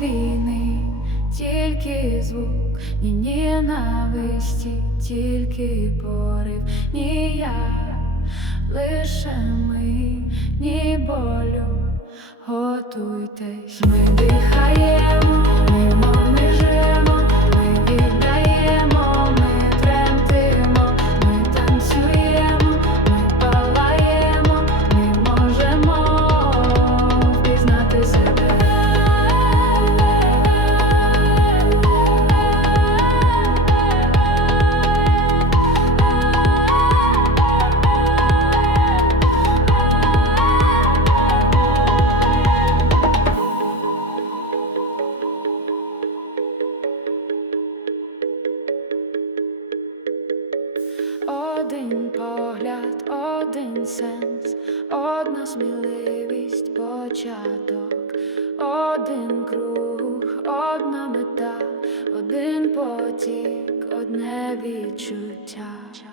війни, тільки звук, ні ненависті, тільки порив, ні я, лише ми, ні болю, готуйтесь, ми дихаємо. Один погляд, один сенс, одна сміливість, початок, один круг, одна мета, один потік, одне відчуття.